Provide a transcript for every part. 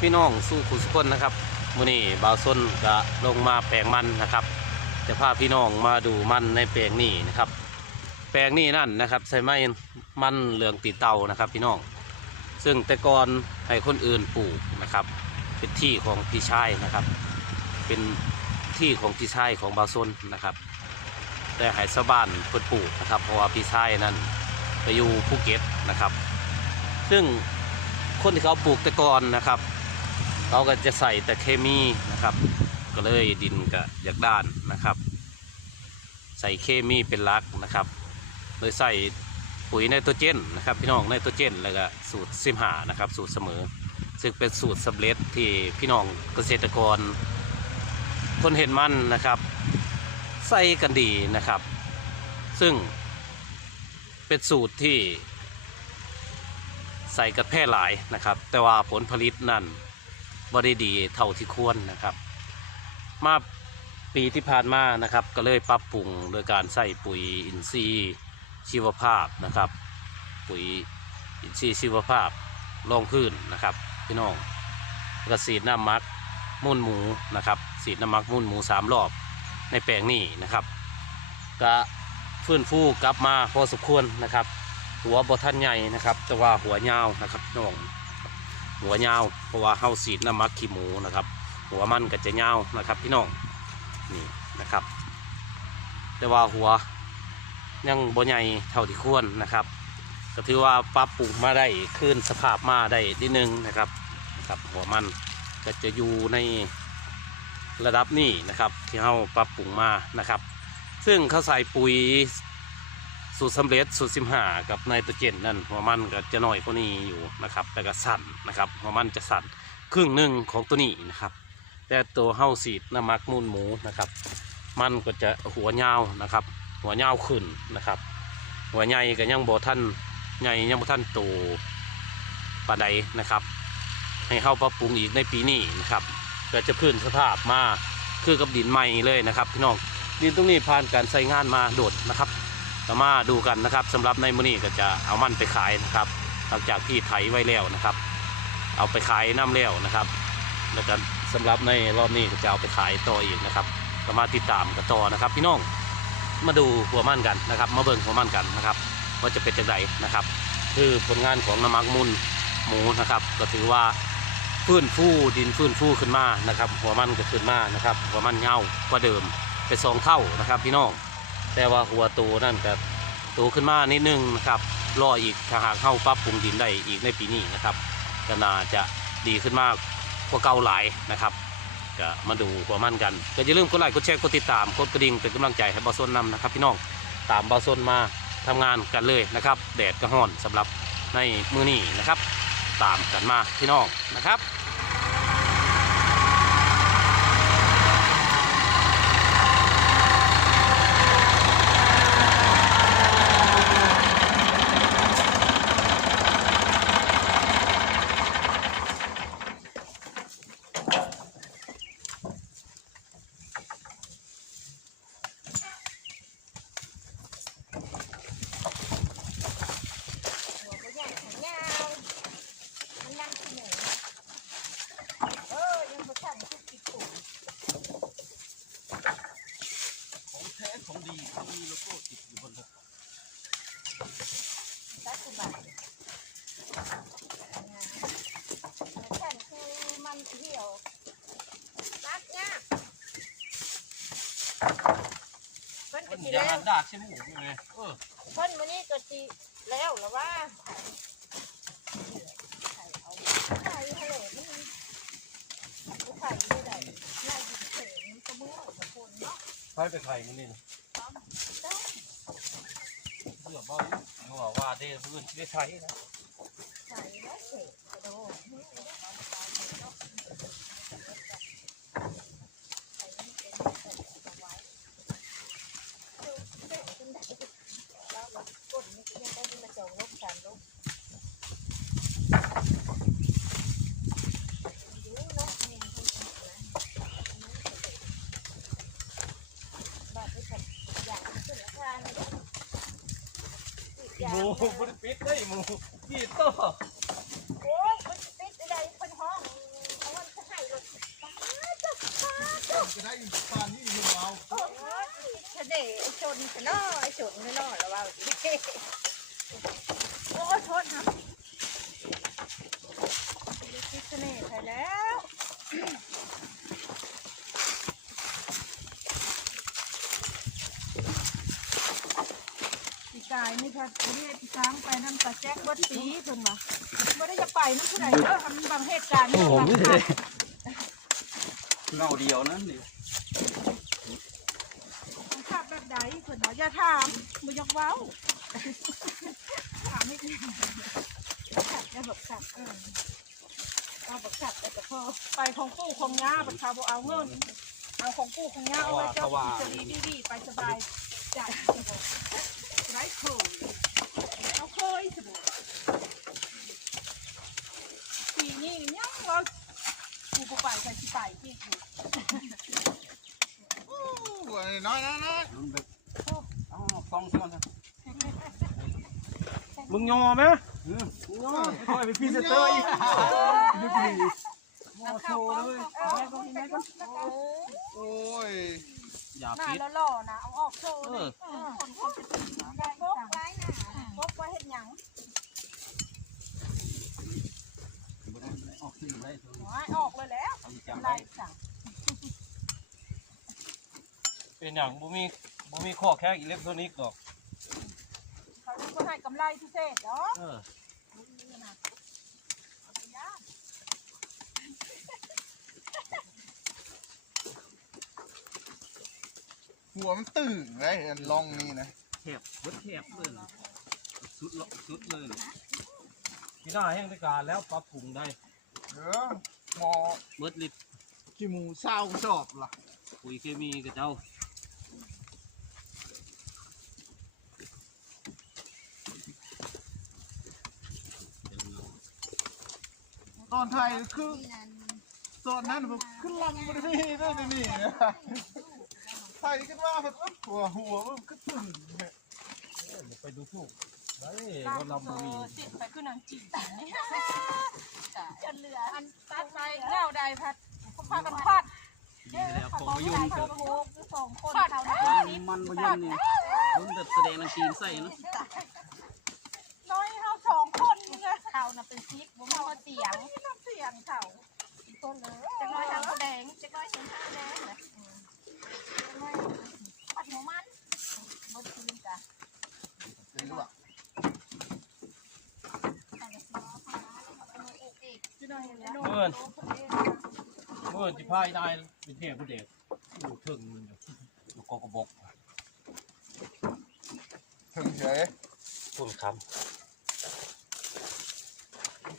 พี่น้องสู้ขุสุคนนะครับมื้อนี้บ่าวซนก็ลงมาแปลงมันนะครับ จะพาพี่น้องมาดูมันในแปลงนี้นะครับ แปลงนี้นั่นนะครับ ใส่ไม้มันเหลืองตีเตานะครับ พี่น้อง ซึ่งแต่ก่อนให้คนอื่นปลูกนะครับ เป็นที่ของพี่ชายนะครับ เป็นที่ของพี่ชายของบ่าวซนนะครับ แต่ให้ชาวบ้านเพิ่นปลูกนะครับ เพราะว่าพี่ชายนั่นไปอยู่ภูเก็ตนะครับ ซึ่งคนที่เขาปลูกแต่ก่อนนะครับ เขาก็จะใส่แต่เคมีนะครับ ก็เลยดินก็อยากด้านนะครับ ใส่เคมีเป็นลักนะครับโดยใส่ปุ๋ยไนโตรเจนนะครับ พี่น้องไนโตรเจนแล้วก็สูตรซิมหานะครับ สูตรเสมอ ซึ่งเป็นสูตรสำเร็จที่พี่น้องเกษตรกรคนเห็นมันนะครับ ใส่กันดีนะครับ ซึ่งเป็นสูตรที่ใส่กระแพร่หลายนะครับ แต่ว่าผลผลิตนั่น บ่ได้ดีเท่าที่ควรนะครับ มาปีที่ผ่านมานะครับ ก็เลยปรับปรุงโดยการใส่ปุ๋ยอินทรีย์ชีวภาพนะครับ ปุ๋ยอินทรีย์ชีวภาพรองพื้นนะครับ พี่น้องแล้วก็สีน้ำมักมูลหมูนะครับสีน้ำมักมูลหมูสามรอบในแปลงนี้นะครับก็ฟื้นฟูกลับมาพอสมควรนะครับ หัวบท่านใหญ่นะครับ แต่ว่าหัวยาวนะครับน้อง หัวยาวเพราะว่าเฮาสีดน้ำมักขี้หมูนะครับ หัวมันก็จะยาวนะครับพี่น้องนี่นะครับ แต่ว่าหัวยังบ่ใหญ่เท่าที่ควรนะครับก็ถือว่าปรับปรุงมาได้ขึ้นสภาพมาได้นิดนึงนะครับนะครับ หัวมันก็จะอยู่ในระดับนี้นะครับ ที่เฮาปรับปรุงมานะครับ ซึ่งเขาใส่ปุ๋ย สูตรสำเร็จสูตรสิมหากับไนโตรเจนนั่นหัวมันก็จะน้อยกว่านี้อยู่นะครับแต่ก็สั่นนะครับหัวมันจะสั่นครึ่งหนึ่งของตัวนี้นะครับ แต่ตัวเฮาสีดน้ำมักมูลหมูนะครับ มันก็จะหัวยาวนะครับ หัวยาวขึ้นนะครับ หัวใหญ่ก็ยังบ่ท่านใหญ่ยังบ่ท่านโตปานใดนะครับ ให้เข้าปรับปรุงอีกในปีนี้นะครับก็จะพื้นสภาพมาคือกับดินใหม่เลยนะครับพี่น้องดินตรงนี้ผ่านการใส่งานมาโดดนะครับ เรามาดูกันนะครับสำหรับในมือนี้ก็จะเอามันไปขายนะครับ หลังจากที่ไถไว้แล้วนะครับ เอาไปขายน้ำแล้วนะครับแล้วก็สำหรับในรอบนี้ก็จะเอาไปขายต่ออีกนะครับก็มาติดตามกันต่อนะครับ พี่น้องมาดูหัวมันกันนะครับ มาเบิ่งหัวมันกันนะครับว่าจะเป็นจังไดนะครับ คือผลงานของน้ำมักมุนหมูนะครับ ก็ถือว่าฟื้นฟูดินฟื้นฟูขึ้นมานะครับ หัวมันก็ขึ้นมานะครับ หัวมันเงากว่าเดิมไปสองเท่านะครับ พี่น้อง แต่ว่าหัวโตนั่นก็โตขึ้นมานิดนึงนะครับรออีกถ้าหากเข้าปรับปรุงดินได้อีกในปีนี้นะครับก็น่าจะดีขึ้นมากกว่าเก่าหลายนะครับก็มาดูหัวมั่นกันก็อย่าลืมกดไลค์กดแชร์กดติดตามกดกระดิ่งเป็นกำลังใจให้บอสนนำนะครับ พี่น้องตามบอสนมาทำงานกันเลยนะครับ แดดก็ร้อนสำหรับในมือนี้นะครับ ตามกันมาพี่น้องนะครับ หัวก็ใหญ่ขายาวมันนั่งที่ไหนเออ ยังประชันทุกติดปุ่ม ของแท้ของดีต้องมีโลโก้ติดอยู่บนรถ ตัดกุบาทประชันคือมันเหี่ยวตัดยาก เพิ่นก็สิแล้วดาดใช่ไหมหมูเลยเออเพิ่นมื้อนี้ก็สิแล้วหรือว่าไข่ทะเลนี่ผู้ไข่ไม่ได้น่าจะเฉยมันก็มือกับคนเนาะใครไปไข่มันนี่นะเบื่อบ่อยเมื่อว่าได้พื้นได้ใช้นะ หมูบริปิดได้หมูกี่ต้อโอ้ยมันปิดอะไรคนห้องเนจะให้รถป้าจ้ะป้าจ้ะจะได้ปานนี่อยูเอาโอ้ยเฉดไอ้ชนเนาะไอชนเนาะแล้วว่า กายนี่ค่ะประเทศที่ช้างไปนั่นตาแจ๊กเบิดปีเพิ่นว่าบ่ได้จะไปนั่นผู้ใดเด้อทำบางเหตุการณ์นี่ว่าค่ะเงาเดียวนั่นนี่ภาพแบบใดเพิ่นว่าอย่าถามบ่อยากเว้าถามให้ดีขัดได้แบบขัดเออเอาแบบขัดแต่พอไปของปู่ของย่าบัดเขาบ่เอาเงินเอาของปู่ของย่าเอาไว้เจ้ากินสลีดีๆไปสบายใจ ไร้เคยเอาเคยสมมุติปีนี้ยังเรากูบ่ไปใส่สิไปที่กูโอ้ยน้อยนะน้อยมันไปอ๋อฟองซ้อนครับมึงยอไหมเออคอยไปพรีเซนเตอร์อีกยุคนี้มอโชว์เลยโอ้ยอย่าหน้าพิษแล้วหล่อนะเอาออกโชว์เอเลยอคนคนจะถึงนะ อย่าบกไว้นะ พกไว้เห็นหยัง บ่ได้บ่ได้ออกสื่อ ได้ตัวนี้น้อยออกเลยแล้วเอาจำไรได้สั่งเป็นอย่างบุมีบุมีข้อแค่อิเล็กทรอนิกส์หรอกเขาเรียกว่าให้กำไรพิเศษเนาะเออหัวมันตึงเลยอันลองนี่นะแคบเบิดแคบเลยสุดละสุดเลยพี่หน้าแห้งด้วยการแล้วปรับปรุงได้เออ หมอเบิดลิตรขี้หมูเศร้าชอบล่ะปุ๋ยเคมีกับเจ้าตอนไทยคือตอนนั้นผมขึ้นลำบริพีด้วยนี่นี่ไทยขึ้นมาแบบหัวหัวมันก็ตึงไปดูถูก ได้เราบุมีติดไปคือนนางจีนจนเหลืออันตัดไปแล้วใดพัดพากันพัดดีแล้วของมายุ่งเถอะสองคนพัดเขาเขาได้ได้มันมันมายุ่งนี่มันแบบแสดงน้ำจีนใส่เนาะน้อยเขาสองคนนี่ไงเขาน่ะเป็นซิกบ่มีข้อเสียงเสียงเขาคนเลยจะน้อยทางแสดงจะน้อยเสียงข้าแดงนะปัดหัวมันบนคืนจ้ะ เป็นด้วย ที่น้อยเห็นแล้ว เมื่อนเมื่ อนจิพายได้เป็นเทพผู้เด็กอยู่ถึงมันอยู่อยู่กอกระบอกถึงเฉยทุนค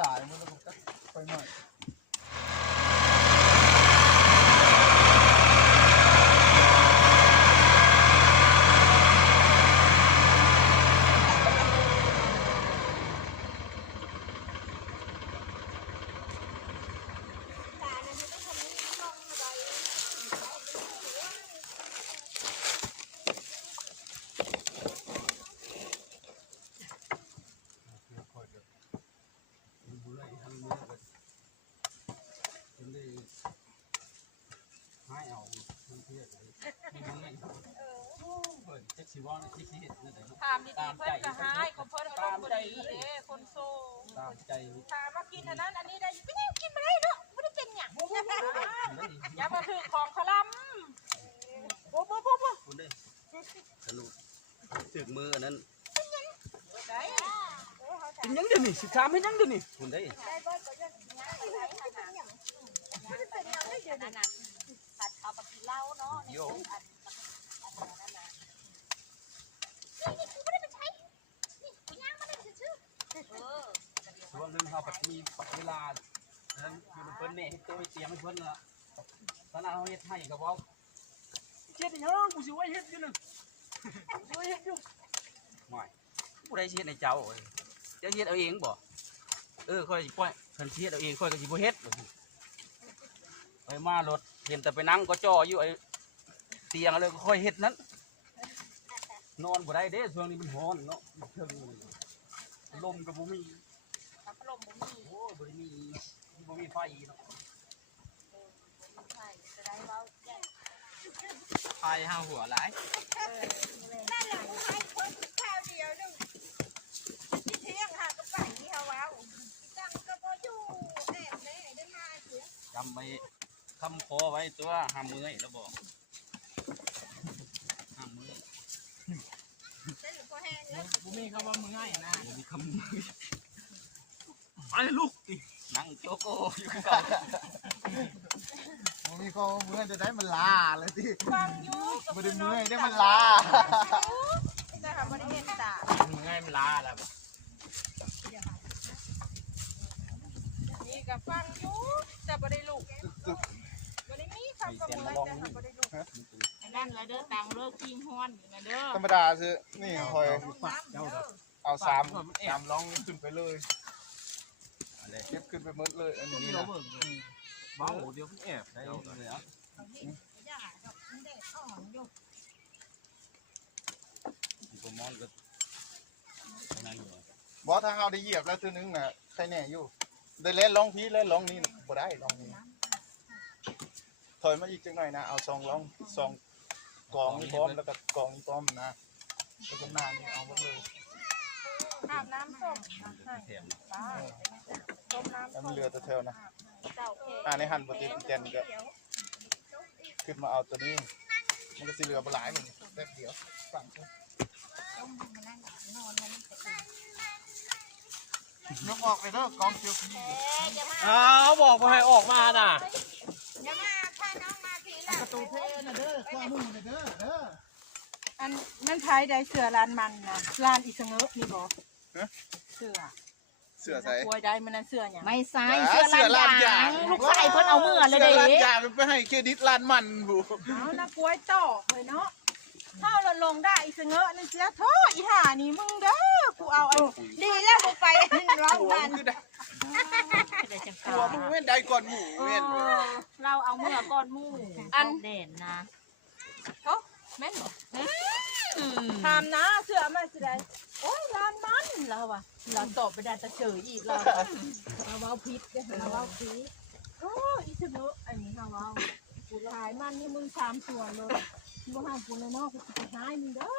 ตายมันแล้วก็ไปหน่อย ให้เอาเพื่อนเลยนี่มันไม่เปิดเจ็ดสิบวันที่ที่นั่นแหละ ถาม ดีๆเพิ่นจะหายเขาเพิ่นอารมณ์บ่ดีเด้คนโซ่ตามใจถามว่ากินอันนั้นอันนี้ได้ไม่ได้กินไม่ได้เนาะไม่ได้เป็นหยังอย่ามาถือของเขาล้ำโอ้โหโอ้โหคุณได้สนุกถึกมืออันนั้นได้เป็นยังเดี๋ยวนี้สิถามให้ยังเดี๋ยวนี้คุณได้ผัดเอาไปกินเหล้าเนาะ โยเออช่วงนึงเขาปัดมีปัดเวลาฉะนั้นอยู่เพิ่นเนี่ยให้ตัวเตรียมให้เพิ่นละตอนนั้นเขาเฮ็ดให้กับว่าเฮ็ดยังกูสิไว้เฮ็ดอยู่นึงสิไว้เฮ็ดอยู่ไม่ผู้ใดสิเฮ็ดในเจ้าเอ้ยจะเฮ็ดเอาเองบ่เออค่อยสิปล่อยคันสิเฮ็ดเอาเองค่อยก็สิบ่เฮ็ดไปมารถเห็นแต่ไปนั่งก็จ่ออยู่ไอ้เตียงเลยก็ค่อยเฮ็ดนั้นนอนบ่ได้เด้ช่วงนี้มันร้อนเนาะเทิง ลมก็บ่มีพัดลมบ่มีโอ้บริมีบริมีไฟเนาะใช่จะได้เว้าแจ้งพายห้าหัวหลายนั่นแหละกูให้คนข้าวเดียวหนึงที่เที่ยงหากระไปที่เฮาว้าวจังก็บ่อยู่แอบแน่ได้มาเสียจำไว้คำคอไว้ตัวห้ามมือแล้วบอกห้ามมือ ได้หรือพอแห้งแล้ว บุ มีคำว่ามือง่ายนะบุมีคำมือไปลูกดินั่งโจโก้อยู่เก่ามันมีข้อเมื่อยจะได้มันลาเลยที่ฟังอยู่ไม่ได้เมื่อยได้มันลาจะทำบ่ได้เห็นตามือง่ายมันลาแล้วนี่ก็ฟังอยู่แต่บ่ได้ลูกบ่ได้มีคำกระเมือแต่หาบ่ได้ลูกอั นนั้นละเด้อตังเลิกกินฮ้อนนะเด้อธรรมดาคือนี่คอยเจ้าเอาสามสามล่องขึ้นไปเลยเก็บขึ้นไปหมดเลย อันนี้นะบ้าเดี๋ยวแอบได้เลยอะอย่าดอกมันแดดอ่อนอยู่ผมมองก็นั่นอยู่บอสถ้าเอาได้เหยียบแล้วตัวนึงน่ะใครแน่อยู่ได้เล่นล่องพี่เล่นล่องนี้น่ะบ่ได้ล่องนี้ถอยมาอีกจังหน่อยนะ เอาซองล่องซอง กองนี้พร้อมแล้วก็กองนี้พร้อมนะแล้วก็หน้านี่เอาหมดเลยอาบน้ำส้มแถมป้าต้มน้ำแล้วส้มันมเหลือแต่แถวนะเจ้าเคอ่าในหันปฏิเจนก็ขึ้นมาเอาตัวนี้ มันก็สิเหลือบ่หลายหนึ่งแป๊บเดียวฝั่งกูต้มมันนั่นนอนมันจะยกออกเลยเด้อกองเขียวพี่เอ๊ะอย่ามาอ้าวบอกว่าให้ออกมาน่ะ อย่ามาพาน้อง มาทีละประตูเทนะเด้อความมือนะเด้อเด้ออันมันขายได้เสือลานมันนะลานอีสงเงอะนี่บ่เสือเสือใส่กล้วยได้มันนั่นเสือหยังไม่ใส่เสือลานยางลูกชายเพิ่นเอามือเลยเด้เสือลานยางไปให้เครดิตลานมันบูเอานะกล้วยตอกเลยเนาะถ้าเราลงได้อีสงเงอะนั่นเสียโทษอีห่านี่มึงเด้อกูเอาไอ้ดีแล้วบ่ไปร้องหัวกันมันคือได้หัว มึงเว้นใดก่อนหมูเอเว้นอเราเอาเมื่อก่อนมู่อันเด่นนะเขาแม่นบ่ถามนะเสือมาสิได้โอ้ยลานมันเราอะเราตอบไปได้ตะเฉยอีกเราเราเว้าพิษเด้อเราเว้าพิษโอ้ยอีสงเงอะอันนี้เราเว้ากูขายมันนี่มึงสามส่วนเลยมึงห้ามกูเลยเนาะกูจะไปหายมึงเด้อ